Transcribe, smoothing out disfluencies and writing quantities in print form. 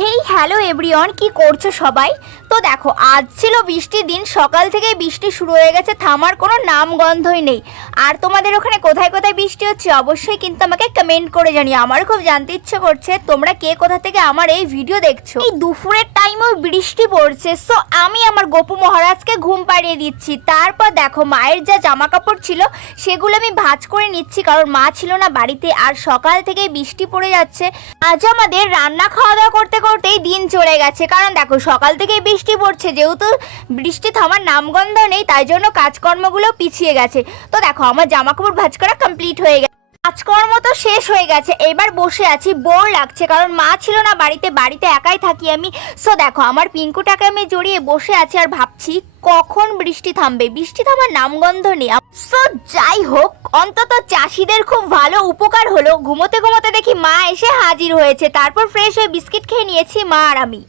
Hey hello everyone, কি করছো সবাই? তো দেখো, আজ ছিল বৃষ্টির দিন, সকাল থেকেই বৃষ্টি শুরু হয়ে গেছে, থামার কোনো নাম গন্ধই নেই। আর তোমাদের ওখানে কোথায় কোথায় বৃষ্টি হচ্ছে অবশ্যই কিন্তু আমাকে কমেন্ট করে জানিও। আমারও খুব জানতে ইচ্ছে করছে তোমরা কে কোথা থেকে আমার এই ভিডিও দেখছো। এই দুপুরের টাইমেও বৃষ্টি পড়ছে, সো আমি আমার গপু মহারাজকে ঘুম পাড়িয়ে দিচ্ছি। তারপর দেখো, মায়ের যা জামা কাপড় ছিল সেগুলো আমি ভাঁজ করে নিচ্ছি, কারণ মা ছিল না বাড়িতে আর সকাল থেকেই বৃষ্টি পড়ে যাচ্ছে। আজ আমাদের রান্না খাওয়া দাওয়া করতে করতেই দিন চলে গেছে, কারণ দেখো সকাল থেকেই বৃষ্টি পড়ছে, যেহেতু বৃষ্টি থামার নামগন্ধ নেই তাই জন্য কাজকর্মগুলো পিছিয়ে গেছে। তো দেখো, আমার জামা কাপড় ভাঁজ করা কমপ্লিট হয়ে গেছে, কাজকর্ম তো শেষ হয়ে গেছে। এবার বসে আছি, বোর লাগছে কারণ মা ছিল না বাড়িতে একাই থাকি আমি। সো দেখো, আমার পিঙ্কুটাকে আমি জড়িয়ে বসে আছি আর ভাবছি কখন বৃষ্টি থামবে। বৃষ্টি থামার নামগন্ধ নেই। সো যাই হোক, অন্তত চাষিদের খুব ভালো উপকার হলো। ঘুমোতে ঘুমোতে দেখি মা এসে হাজির হয়েছে, তারপর ফ্রেশ হয়ে বিস্কিট খেয়ে নিয়েছি মা আর আমি।